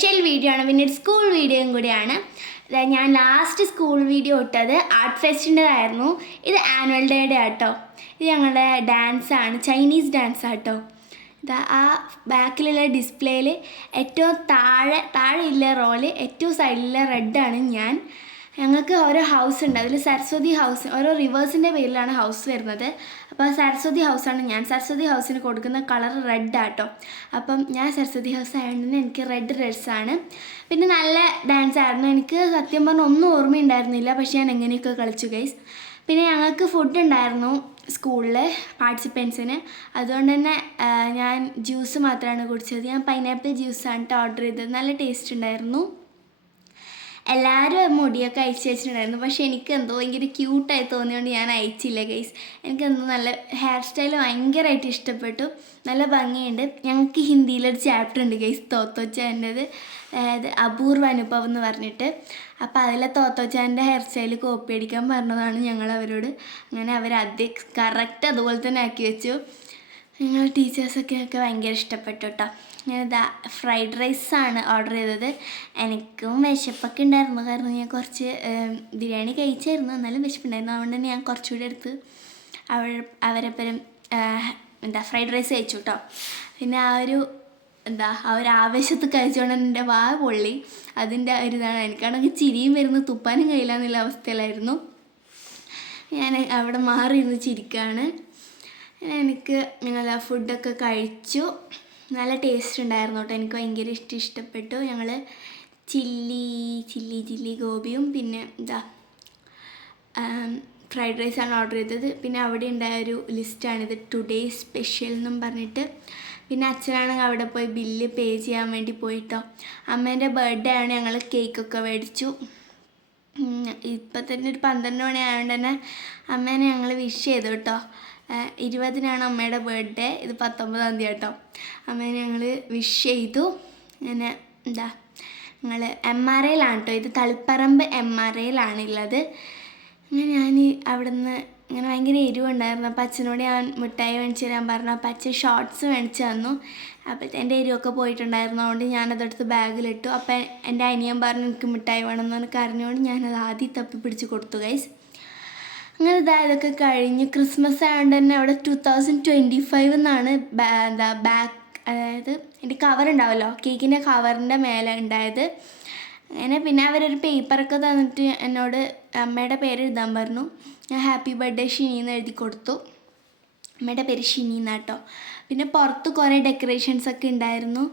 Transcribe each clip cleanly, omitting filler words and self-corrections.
Special video ആണ്, പിന്നെ ഒരു സ്കൂൾ വീഡിയോയും കൂടിയാണ്. ഞാൻ ലാസ്റ്റ് സ്കൂൾ വീഡിയോ ഇട്ടത് ആർട്ട് ഫെസ്റ്റിൻ്റെതായിരുന്നു. ഇത് ആനുവൽ ഡേയുടെ ആട്ടോ. ഇത് ഞങ്ങളുടെ ഡാൻസാണ്, ചൈനീസ് ഡാൻസ് ആട്ടോ. ഇതാ ആ ബാക്കിലുള്ള ഡിസ്പ്ലേയിൽ ഏറ്റവും താഴെ ഇല്ല റോള്, ഏറ്റവും സൈഡിലെ റെഡാണ് ഞാൻ. ഞങ്ങൾക്ക് ഓരോ ഹൗസ് ഉണ്ട്, അതിൽ സരസ്വതി ഹൗസ്, ഓരോ റിവേഴ്സിൻ്റെ പേരിലാണ് ഹൗസ് വരുന്നത്. അപ്പോൾ സരസ്വതി ഹൗസാണ് ഞാൻ. സരസ്വതി ഹൗസിന് കൊടുക്കുന്ന കളർ റെഡ് ആട്ടോ. അപ്പം ഞാൻ സരസ്വതി ഹൗസ് ആയതുകൊണ്ട് തന്നെ എനിക്ക് റെഡ് ഡ്രസ്സാണ്. പിന്നെ നല്ല ഡാൻസ് ആയിരുന്നു. എനിക്ക് സത്യം പറഞ്ഞാൽ ഒന്നും ഓർമ്മയുണ്ടായിരുന്നില്ല, പക്ഷേ ഞാൻ എങ്ങനെയൊക്കെ കളിച്ചു ഗൈസ്. പിന്നെ ഞങ്ങൾക്ക് ഫുഡ് ഉണ്ടായിരുന്നു സ്കൂളിൽ പാർട്ടിസിപ്പൻസിന്. അതുകൊണ്ട് തന്നെ ഞാൻ ജ്യൂസ് മാത്രമാണ് കുടിച്ചത്. ഞാൻ പൈനാപ്പിൾ ജ്യൂസാണ് ഓർഡർ ചെയ്തത്. നല്ല ടേസ്റ്റ് ഉണ്ടായിരുന്നു. എല്ലാവരും മുടിയൊക്കെ അയച്ചു വെച്ചിട്ടുണ്ടായിരുന്നു, പക്ഷേ എനിക്ക് എന്തോ ഭയങ്കര ക്യൂട്ടായി തോന്നിയോണ്ട് ഞാൻ അയച്ചില്ല ഗൈസ്. എനിക്കെന്തോ നല്ല ഹെയർ സ്റ്റൈൽ ഭയങ്കരമായിട്ട് ഇഷ്ടപ്പെട്ടു, നല്ല ഭംഗിയുണ്ട്. ഞങ്ങൾക്ക് ഹിന്ദിയിലൊരു ചാപ്റ്റർ ഉണ്ട് ഗൈസ്, തോത്തോച്ചാൻ്റെത്, അതായത് അപൂർവ അനുഭവം എന്ന് പറഞ്ഞിട്ട്. അപ്പോൾ അതിലെ തോത്തോച്ചാൻ്റെ ഹെയർ സ്റ്റൈൽ കോപ്പി അടിക്കാൻ പറഞ്ഞതാണ് ഞങ്ങൾ അവരോട്. അങ്ങനെ അവർ കറക്റ്റ് അതുപോലെ തന്നെ ആക്കി വെച്ചു. ഞങ്ങൾ ടീച്ചേഴ്സൊക്കെ ഭയങ്കര ഇഷ്ടപ്പെട്ടു കേട്ടോ. ഞാനിതാ ഫ്രൈഡ് റൈസാണ് ഓർഡർ ചെയ്തത്. എനിക്കും വിശപ്പൊക്കെ ഉണ്ടായിരുന്നു, കാരണം ഞാൻ കുറച്ച് ബിരിയാണി കഴിച്ചായിരുന്നു, എന്നാലും വിശപ്പുണ്ടായിരുന്നു. അതുകൊണ്ട് തന്നെ ഞാൻ കുറച്ചുകൂടി എടുത്ത് അവരെപ്പരം ഫ്രൈഡ് റൈസ് കഴിച്ചു കേട്ടോ. പിന്നെ ആ ഒരു ആവേശത്ത് കഴിച്ചുകൊണ്ട് എൻ്റെ വാ പൊള്ളി, അതിൻ്റെ ഒരു ഇതാണ്. എനിക്കാണെങ്കിൽ ചിരിയും വരുന്നു, തുപ്പാനും കഴിയില്ല എന്നുള്ള അവസ്ഥയിലായിരുന്നു. ഞാൻ അവിടെ മാറിയിരുന്ന് ചിരിക്കുകയാണ്. ഞങ്ങൾ ആ ഫുഡൊക്കെ കഴിച്ചു. നല്ല ടേസ്റ്റ് ഉണ്ടായിരുന്നു കേട്ടോ, എനിക്ക് ഭയങ്കര ഇഷ്ടപ്പെട്ടു. ഞങ്ങൾ ചില്ലി ഗോപിയും പിന്നെ ഫ്രൈഡ് റൈസാണ് ഓർഡർ ചെയ്തത്. പിന്നെ അവിടെ ഉണ്ടായൊരു ലിസ്റ്റാണിത്, ടുഡേ സ്പെഷ്യൽ എന്നും പറഞ്ഞിട്ട്. പിന്നെ അച്ഛനാണെങ്കിൽ അവിടെ പോയി ബില്ല് പേ ചെയ്യാൻ വേണ്ടി പോയിട്ടോ. അമ്മേൻ്റെ ബർത്ത്ഡേ ആണ്, ഞങ്ങൾ കേക്കൊക്കെ മേടിച്ചു. ഇപ്പം തന്നെ ഒരു 12 മണി ആയതുകൊണ്ട് തന്നെ അമ്മേനെ ഞങ്ങൾ വിഷ് ചെയ്തു കേട്ടോ. 20-നാണ് അമ്മയുടെ ബർത്ത്ഡേ, ഇത് 19-ാം തീയതി കേട്ടോ. അമ്മേനെ ഞങ്ങൾ വിഷ് ചെയ്തു. അങ്ങനെ ഞങ്ങൾ MRAയിലാണ് കേട്ടോ, ഇത് തളിപ്പറമ്പ് MRAയിലാണ് ഉള്ളത്. അങ്ങനെ ഞാൻ അവിടെ നിന്ന് ഇങ്ങനെ ഭയങ്കര എരിവുണ്ടായിരുന്നു. അപ്പോൾ അച്ഛനോട് ഞാൻ മിഠായി മേടിച്ച് തരാൻ പറഞ്ഞു. അപ്പോൾ അച്ഛൻ ഷോർട്ട്സ് മേടിച്ച് തന്നു. അപ്പോൾ എൻ്റെ എരിവൊക്കെ പോയിട്ടുണ്ടായിരുന്നു, അതുകൊണ്ട് ഞാനതെടുത്ത് ബാഗിലിട്ടു. അപ്പോൾ എൻ്റെ അനിയൻ പറഞ്ഞു എനിക്ക് മിഠായി വേണമെന്ന് പറഞ്ഞ് കരഞ്ഞുകൊണ്ട് ഞാനത് ആദ്യം തപ്പി പിടിച്ച് കൊടുത്തു ഗൈസ്. അങ്ങനെ ഇതൊക്കെ കഴിഞ്ഞ് ക്രിസ്മസ് ആയതുകൊണ്ട് തന്നെ അവിടെ 2025 എന്നാണ് ബാക്ക്, അതായത് എൻ്റെ കവർ ഉണ്ടാവുമല്ലോ, കേക്കിൻ്റെ കവറിൻ്റെ മേലെ ഉണ്ടായത്. അങ്ങനെ പിന്നെ അവരൊരു പേപ്പറൊക്കെ തന്നിട്ട് എന്നോട് അമ്മയുടെ പേര് എഴുതാൻ പറഞ്ഞു. ഞാൻ ഹാപ്പി ബർത്ത്ഡേ ഷിനി എന്ന് എഴുതി കൊടുത്തു. അമ്മയുടെ പേര് ഷിനി എന്നാട്ടോ. പിന്നെ പുറത്ത് കുറേ ഡെക്കറേഷൻസൊക്കെ ഉണ്ടായിരുന്നു.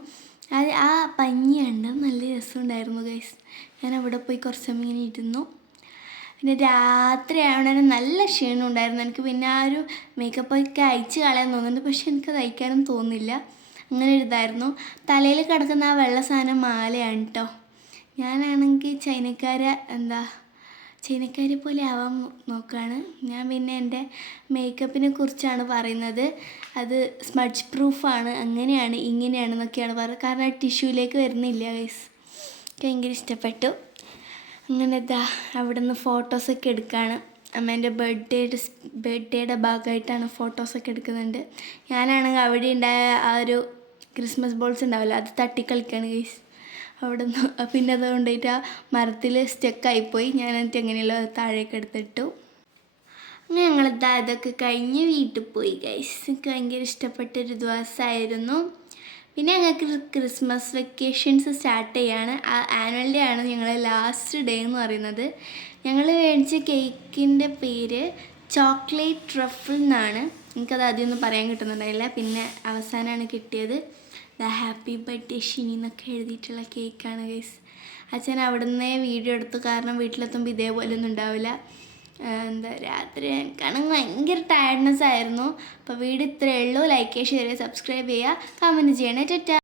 അത് ആ പഞ്ഞിയുണ്ട്, നല്ല രസമുണ്ടായിരുന്നു ഗൈസ്. ഞാൻ അവിടെ പോയി കുറച്ച് സമയം ഇങ്ങനെ ഇരുന്നു. പിന്നെ രാത്രി ആയതുകൊണ്ട് തന്നെ നല്ല ക്ഷീണം ഉണ്ടായിരുന്നു എനിക്ക്. പിന്നെ ആ ഒരു മേക്കപ്പൊക്കെ അയച്ച് കളയാൻ തോന്നുന്നുണ്ട്, പക്ഷെ എനിക്ക് തയ്ക്കാനും തോന്നില്ല. അങ്ങനെ ഒരു ഇതായിരുന്നു. തലയിൽ കിടക്കുന്ന ആ വെള്ള സാധനം മാലയാണ് കേട്ടോ. ഞാനാണെങ്കിൽ ചൈനക്കാരെ പോലെ ആവാൻ നോക്കുകയാണ് ഞാൻ. പിന്നെ എൻ്റെ മേക്കപ്പിനെ കുറിച്ചാണ് പറയുന്നത്, അത് സ്മഡ്ജ് പ്രൂഫാണ്, അങ്ങനെയാണ് ഇങ്ങനെയാണെന്നൊക്കെയാണ് പറയുന്നത്, കാരണം ടിഷ്യൂലേക്ക് വരുന്നില്ല ഗൈസ്. എനിക്ക് ഭയങ്കര ഇഷ്ടപ്പെട്ടു. അങ്ങനെ അവിടെ നിന്ന് ഫോട്ടോസൊക്കെ എടുക്കുകയാണ്. അമ്മേൻ്റെ ബർത്ത്ഡേയുടെ ഭാഗമായിട്ടാണ് ഫോട്ടോസൊക്കെ എടുക്കുന്നുണ്ട്. ഞാനാണെങ്കിൽ അവിടെ ഉണ്ടായ ആ ഒരു ക്രിസ്മസ് ബോൾസ് ഉണ്ടാവില്ല, അത് തട്ടിക്കളിക്കുകയാണ് ഗൈസ് അവിടെ നിന്ന്. പിന്നെ അത് കൊണ്ടുപോയിട്ട് ആ മരത്തിൽ സ്റ്റക്കായിപ്പോയി. ഞാൻ എന്നിട്ട് എങ്ങനെയല്ലോ താഴേക്ക് എടുത്തിട്ടു. അങ്ങനെ ഞങ്ങൾ ഇതൊക്കെ കഴിഞ്ഞ് വീട്ടിൽ പോയി ഗൈസ്. എനിക്ക് ഭയങ്കര ഇഷ്ടപ്പെട്ടൊരു ദിവസമായിരുന്നു. പിന്നെ ഞങ്ങൾക്ക് ക്രിസ്മസ് വെക്കേഷൻസ് സ്റ്റാർട്ട് ചെയ്യാണ്. ആനുവൽ ഡേ ആണ് ഞങ്ങളെ ലാസ്റ്റ് ഡേ എന്ന് പറയുന്നത്. ഞങ്ങൾ മേടിച്ച കേക്കിൻ്റെ പേര് ചോക്ലേറ്റ് ട്രഫിൾ എന്നാണ്. എനിക്കത് ആദ്യമൊന്നും പറയാൻ കിട്ടുന്നുണ്ടായില്ല, പിന്നെ അവസാനമാണ് കിട്ടിയത്. ഹാപ്പി ബർത്ത്ഡേ ഷിനി എന്നൊക്കെ എഴുതിയിട്ടുള്ള കേക്കാണ് ഗൈസ്. അച്ഛൻ അവിടെ നിന്നേ വീഡിയോ എടുത്തു, കാരണം വീട്ടിലെത്തുമ്പോൾ ഇതേപോലെ ഒന്നും ഉണ്ടാവില്ല. രാത്രി എനിക്കാണെങ്കിൽ ഭയങ്കര ടയർഡ്നെസ് ആയിരുന്നു. അപ്പോൾ വീഡിയോ ഇത്രയേ ഉള്ളൂ. ലൈക്ക് ചെയ്യുക, ഷെയർ ചെയ്യുക, സബ്സ്ക്രൈബ് ചെയ്യുക, കമൻറ്റ് ചെയ്യണേ. ടാറ്റാ.